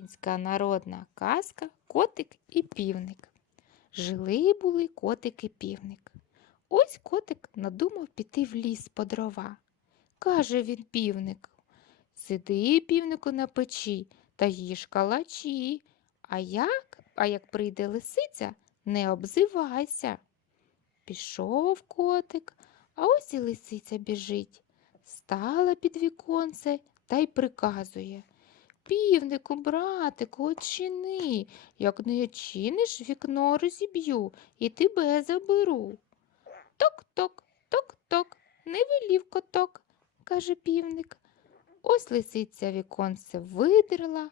Українська народна казка Котик і півник. Жили були котик і півник. Ось котик надумав піти в ліс по дрова. Каже він півнику Сиди, півнику, на печі та їж калачі. А як, а як прийде лисиця, не обзивайся. Пішов котик, а ось і лисиця біжить. Стала під віконце та й приказує. Півнику, братику, очини. Як не очиниш, вікно розіб'ю і тебе заберу. Ток-ток, ток-ток, не велів коток, каже півник. Ось лисиця віконце видрила,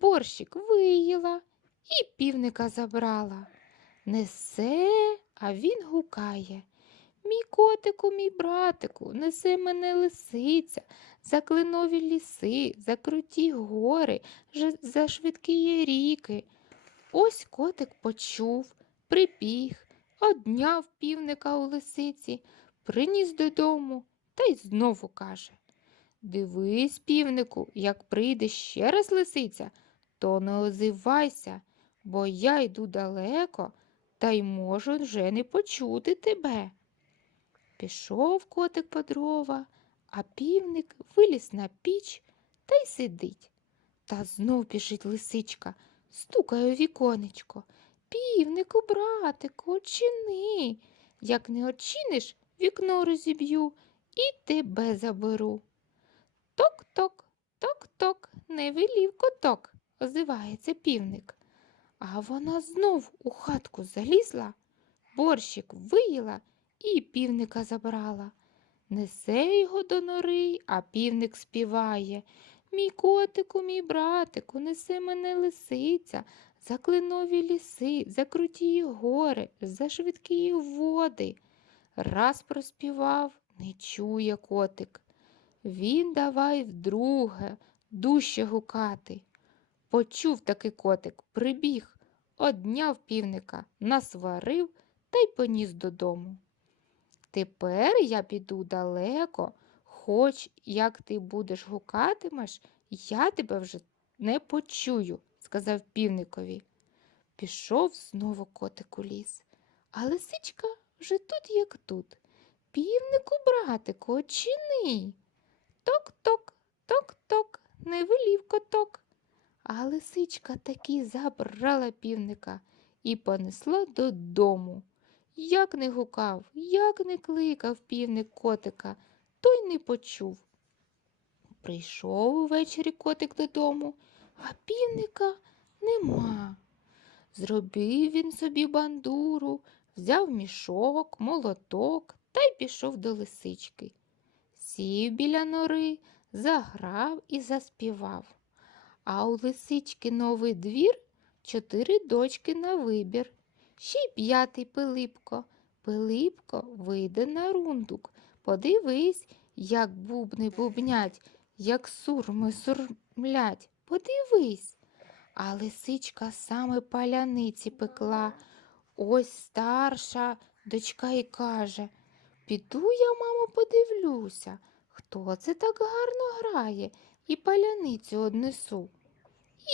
борщик виїла і півника забрала. Несе, а він гукає. Мій котику, мій братику, несе мене лисиця, за клинові ліси, за круті гори, за швидкі ріки. Ось котик почув, прибіг, одняв півника у лисиці, приніс додому та й знову каже Дивись, півнику, як прийде ще раз лисиця, то не озивайся, бо я йду далеко та й можу вже не почути тебе. Пішов котик по дрова, а півник виліз на піч та й сидить. Та знов біжить лисичка, стукає у віконечко. Півнику, братику, очини. Як не очиниш, вікно розіб'ю і тебе заберу. Ток-ток, ток-ток, не велів коток, озивається півник. А вона знов у хатку залізла, борщик виїла і півника забрала. Несе його до нори, а півник співає. Мій котику, мій братику, несе мене лисиця, за клинові ліси, за круті гори, за швидкі води. Раз проспівав, не чує котик. Він давай вдруге, дужче гукати. Почув таки котик, прибіг, одняв півника, насварив та й поніс додому. Тепер я піду далеко, хоч як ти будеш гукатимеш, я тебе вже не почую, сказав півникові. Пішов знову котик у ліс, а лисичка вже тут, як тут. Півнику, братику, очини. Ток-ток, ток-ток, не велів коток. А лисичка таки забрала півника і понесла додому. Як не гукав, як не кликав півник котика, той не почув. Прийшов увечері котик додому, а півника нема. Зробив він собі бандуру, взяв мішок, молоток та й пішов до лисички. Сів біля нори, заграв і заспівав. А у лисички новий двір чотири дочки на вибір. Ще й п'ятий Пилипко. Пилипко вийде на рундук. Подивись, як бубни бубнять, як сурми сурмлять. Подивись. А лисичка саме паляниці пекла. Ось старша дочка й каже Піду я, мамо, подивлюся, хто це так гарно грає, і паляницю однесу.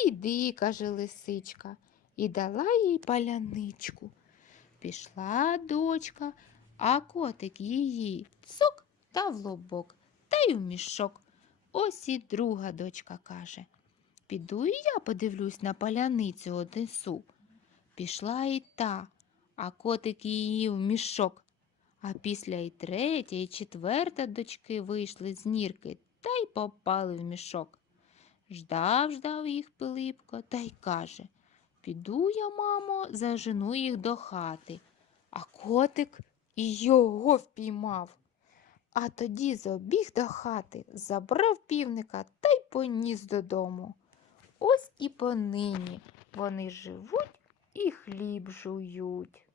Іди, каже лисичка, і дала їй паляничку. Пішла дочка, а котик її цок та в лобок, та й у мішок. Ось і друга дочка каже Піду і я подивлюсь на паляницю однесу. Пішла і та, а котик її в мішок. А після і третя, і четверта дочки вийшли з нірки та й попали в мішок. Ждав, ждав їх Пилипко та й каже Піду я, мамо, зажену їх до хати. А котик і його впіймав. А тоді забіг до хати, забрав півника та й поніс додому. Ось і понині вони живуть і хліб жують.